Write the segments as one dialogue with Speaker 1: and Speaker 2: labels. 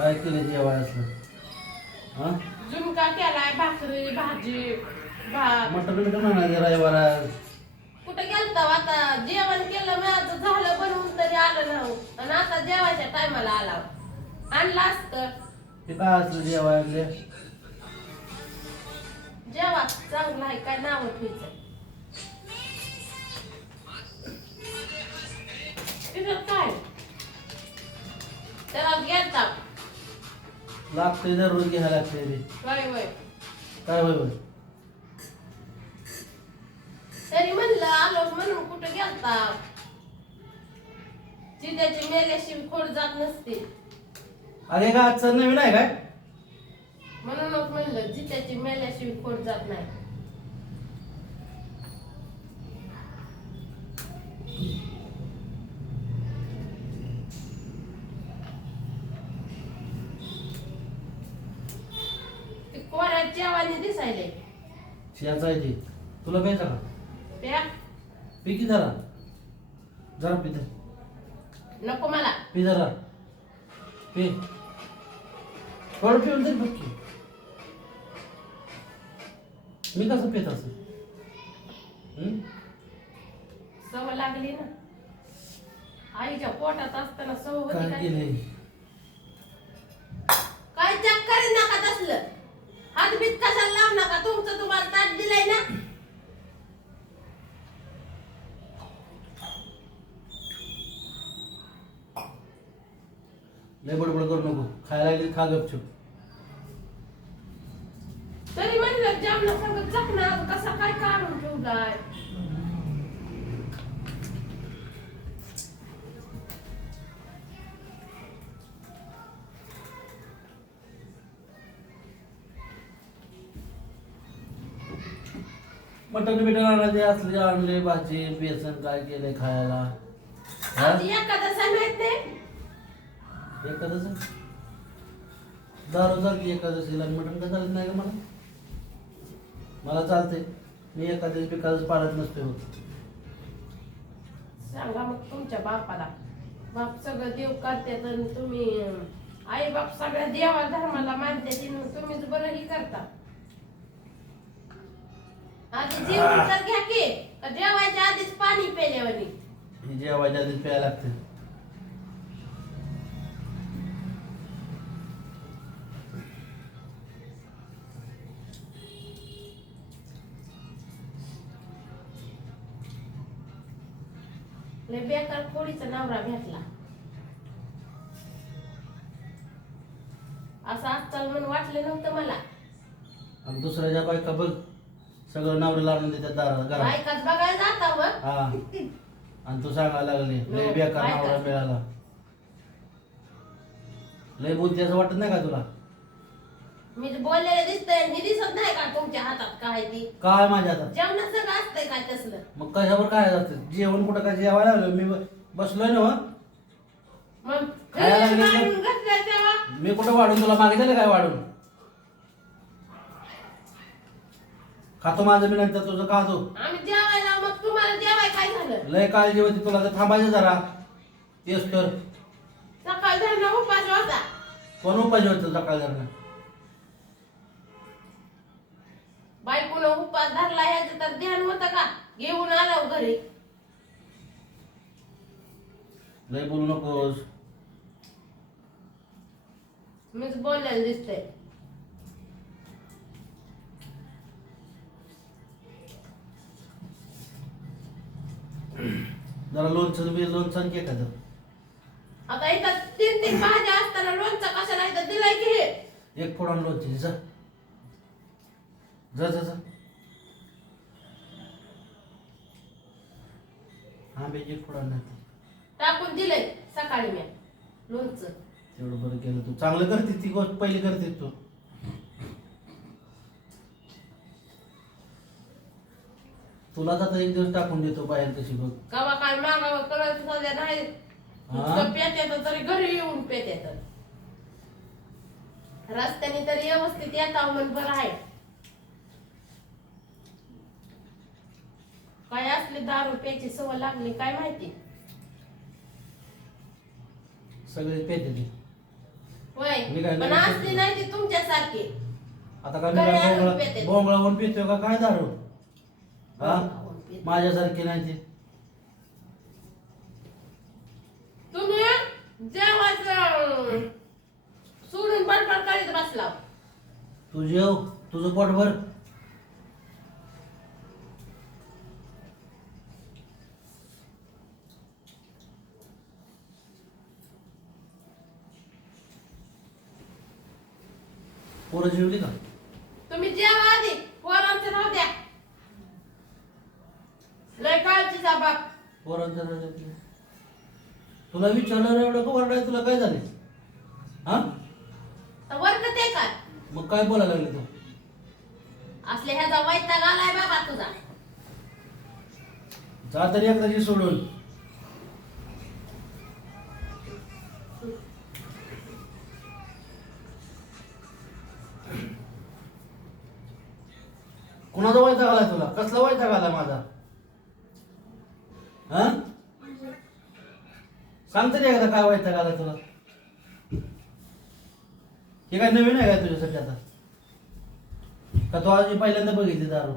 Speaker 1: काय केलं जेवाय असलं हा
Speaker 2: झुणका केलाय भाकरी भाजी भात?
Speaker 1: मटण बिटन म्हणायचं रविवार. आज.
Speaker 2: कुठे गेलतो आता? जेवण केलं माझं झालं बनवून तरी आलं नाही आणि आता जेवायच्या टायमाला आला आणलं असतं.
Speaker 1: ते काय असलं जेवाय आणले
Speaker 2: जेवा चांगलं आहे काय नाव ठेवायचं तिथं काय? त्याला घेता
Speaker 1: लागतंय दररोज घ्यायला लागतंय ते.
Speaker 2: वय वय.
Speaker 1: काय होय होय
Speaker 2: तरी म्हणलं आलो म्हणून कुठं गेलता? जिद्याची मेल्याशिवाय खोड जात नसते.
Speaker 1: अरे का आजचं नवीन आहे काय?
Speaker 2: म्हणूनच म्हणलं जित्याची मेल्याशिवाय खोड जात नाही. दिसायले
Speaker 1: शियाचं आहे ते तुला प्यायचा का?
Speaker 2: प्या.
Speaker 1: पी की जरा. जरा पी दे.
Speaker 2: नको मला.
Speaker 1: पी जरा. पी. थोडं पिऊन तरी बघ की मी कसं पित असं हं?
Speaker 2: सवय लागली ना. आईच्या पोटात असताना सवय होती
Speaker 1: काय
Speaker 2: काय?
Speaker 1: केलंय
Speaker 2: काय चक्कर नका तसलं हातबीत कशाला लावू नका तुमचं तुम्हाला ताट दिलंय ना
Speaker 1: लय बडबड करू नको खायला लागली खा गपचूप.
Speaker 2: तरी म्हणलं जेवणा सांगत जखणार कसा काय काढून ठेवलाय
Speaker 1: मटण बिटन आणायचे असले आणले भाजी बेसन काय केलंय खायला? हा?
Speaker 2: एखादा सांगायच
Speaker 1: दारू चालली एकादशीला मटण का चालत नाही का मला मला चालते मी एकादश पिकादश पाळत नसते होत
Speaker 2: सांगा मग तुमच्या बापाला. बाप सगळं देव करतात आणि तुम्ही आई बाप सगळ्या देवा धर्माला मानते तुम्हीच बरं ही करता. आधी जेवण तर घ्या की जेवायच्या आधीच पाणी पेल्यावानी
Speaker 1: जेवायच्या आधीच प्यायला लागते
Speaker 2: लय बेकार खोडीचा नवरा भेटला. असं आजकाल म्हणून वाटलं नव्हतं मला.
Speaker 1: आणि दुसऱ्याच्या बायका बघ सगळं नवऱ्याला आणून देतात दारात. घरात
Speaker 2: बायकाच बघायला जाता व
Speaker 1: हा. आणि तू सांगायला लागली लय
Speaker 2: हो,
Speaker 1: बेकार. नवरा मिळाला. लय बुद्धी असं वाटत नाही का तुला?
Speaker 2: मी बोललेलं दिसतंय हे दिसत नाही का तुमच्या हातात काय ती?
Speaker 1: काय माझ्या हातात?
Speaker 2: जेवणात सगळं असतंय काय तसलं?
Speaker 1: मग कशावर काय जातं जेवण कुठं काय जेवायला लागलं? मी ब- बसलोय ना हो.
Speaker 2: मग
Speaker 1: खायला लागले का?
Speaker 2: वाढून घातलं तेव्हा?
Speaker 1: मी कुठं वाढून? तुला मागितलं काय वाढून? खातो माझं मी नंतर तुझं खातो.
Speaker 2: आम्ही जेवायला मग तुम्हाला जेवाय काय झालं?
Speaker 1: लय काळजी होती तुला तर थांबायचं जरा. तेच तर.
Speaker 2: सकाळ धरणं उपास होता.
Speaker 1: कोण उपाय होतं सकाळ जरा
Speaker 2: घरी
Speaker 1: लय बोलू नकोस.
Speaker 2: मीच बोललेलं दिसतंय.
Speaker 1: जरा लोणचं बी लोणचं आणखी एखादं
Speaker 2: आता इथं तीन तीन भाज्या असताना लोणचं कशाला इथं दिलंय की हे?
Speaker 1: एक फोड लोणची जा जा जा जा आंब्याची फोड
Speaker 2: टाकून दिलंय सकाळी मी. लोणचं.
Speaker 1: तेवढं बरं केलं तू. चांगलं करते ती गोष्ट पहिली करते तू. तुलाच आता एक दिवस टाकून देतो बाहेर कशी बघ.
Speaker 2: कवा काय मागावं कळत सध्या नाही.
Speaker 1: हा?
Speaker 2: नुसतं पेत्यात तरी घरी येऊन पेत्यात रस्त्याने तरी व्यवस्थित येता म्हण बरं आहे. काय असली दारू प्यायची सवय लागली काय माहिती?
Speaker 1: सगळे पेते ते.
Speaker 2: होय
Speaker 1: मी काय
Speaker 2: पण
Speaker 1: नाही
Speaker 2: असली नाही ती तुमच्यासारखी.
Speaker 1: आता काय मी
Speaker 2: गळे
Speaker 1: काय
Speaker 2: आणून
Speaker 1: बोंगळा
Speaker 2: पिते.
Speaker 1: बोंगळावून पितोय का? काय दारू? हा?
Speaker 2: बोंगळावून पिते.
Speaker 1: माझ्यासारखी नाही ती.
Speaker 2: तुम्ही जेवायचं सोडून बडबड करीत बसला
Speaker 1: तू जेव तुझं पोट भर पोरं जेवली का?
Speaker 2: तुम्ही जेवा आधी पोरांचं राहू द्या. लय काळजीचा बाप.
Speaker 1: पोरांचं नाही जेवली. तुला विचारलं रे एवढं का वरडाय? तुला काय झाले हा?
Speaker 2: तर वर्ग ते काय
Speaker 1: मग काय बोलायला लागले तू?
Speaker 2: असले ह्याचा वैताग आलाय बाबा तुझा.
Speaker 1: जा तरी एकदाची सोडून. कुणाचा वैताग आलाय तुला? कसला वैताग आलाय माझा? हा? सांग तरी एकदा काय वैताग आलाय तुला? हे काय नवीन आहे काय तुझ्यासाठी आता? का तू आधी पहिल्यांदा बघितली दारू?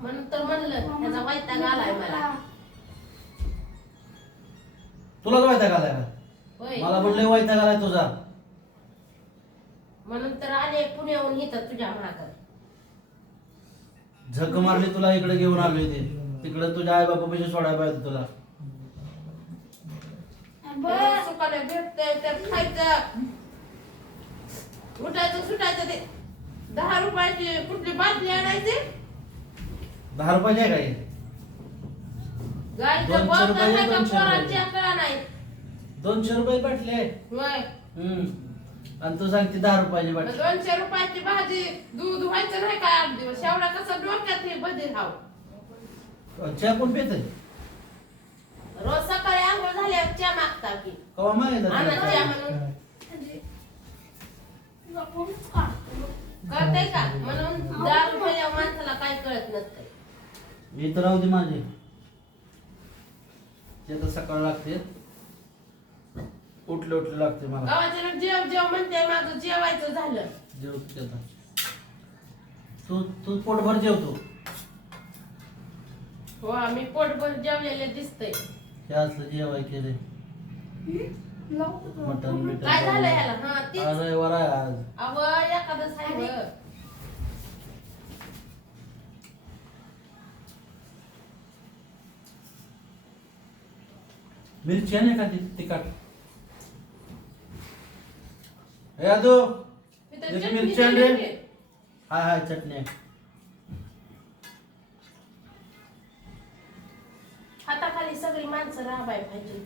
Speaker 2: म्हणून तर म्हणलं वैताग आलाय मला.
Speaker 1: तुलाच वैताग आलाय का
Speaker 2: होय
Speaker 1: मला म्हणलं वैताग आलाय तुझा
Speaker 2: म्हणून तर आले पुण्याहून इथं तुझ्या महाग
Speaker 1: झक मारली तुला इकडे घेऊन आलोय ते. तिकडे तुझ्या आई बापा पैसे सोडायला पाहिजे तुला.
Speaker 2: सुखाने भेटतंय तर खायचं. उठायचं सुटायचं ते. दहा रुपयाची कुठली बाटली आणायची?
Speaker 1: दहा रुपयाचे आहे काय
Speaker 2: गायचं
Speaker 1: दोनशे
Speaker 2: बोलता
Speaker 1: रुपये,
Speaker 2: नाही का
Speaker 1: दोनशे
Speaker 2: पोरांची
Speaker 1: रुपये.
Speaker 2: अकरा नाही
Speaker 1: दोनशे रुपये बाटली आहे.
Speaker 2: होय.
Speaker 1: हम्म. आणि तू सांगते दहा रुपयाची
Speaker 2: मग
Speaker 1: बाटली
Speaker 2: दोनशे रुपयाची भाजी दूध व्हायचं नाही काय आठ दिवस? एवढा कसं डोक्यात हे बधीर हाव
Speaker 1: चहा कोण पेत
Speaker 2: रोज सकाळी आंघोळ झाल्यावर चहा मागता की.
Speaker 1: कवा मागितला
Speaker 2: आणा? चहा म्हणून. का? म्हणून दारू पिल्यावर माणसाला काय कळत नसतंय.
Speaker 1: मी तर राहू दे माझी. ते तर सकाळ लागते उठले उठले लागते मला.
Speaker 2: जेव जेव म्हणते माझं जेवायचं झालं.
Speaker 1: जेवतो आता तू तू पोटभर जेवतो.
Speaker 2: हो आम्ही पोटभर जेवलेले दिसतंय.
Speaker 1: हे असलं जेवाय केले मटन बिटन
Speaker 2: काय झालं ह्याला? हा तीच.
Speaker 1: आज रविवार आहे आज.
Speaker 2: अव एखादं व.
Speaker 1: मिरची आहे का ती तिखट हे आदू.
Speaker 2: तिथं
Speaker 1: एक
Speaker 2: चटणी
Speaker 1: मिरची आहे.
Speaker 2: हाताखाली सगळी माणसं राहाय पाहिजे.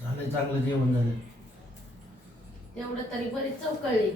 Speaker 1: झालंय चांगलं जेवण झालं.
Speaker 2: तेवढं तरी बरी चौकळली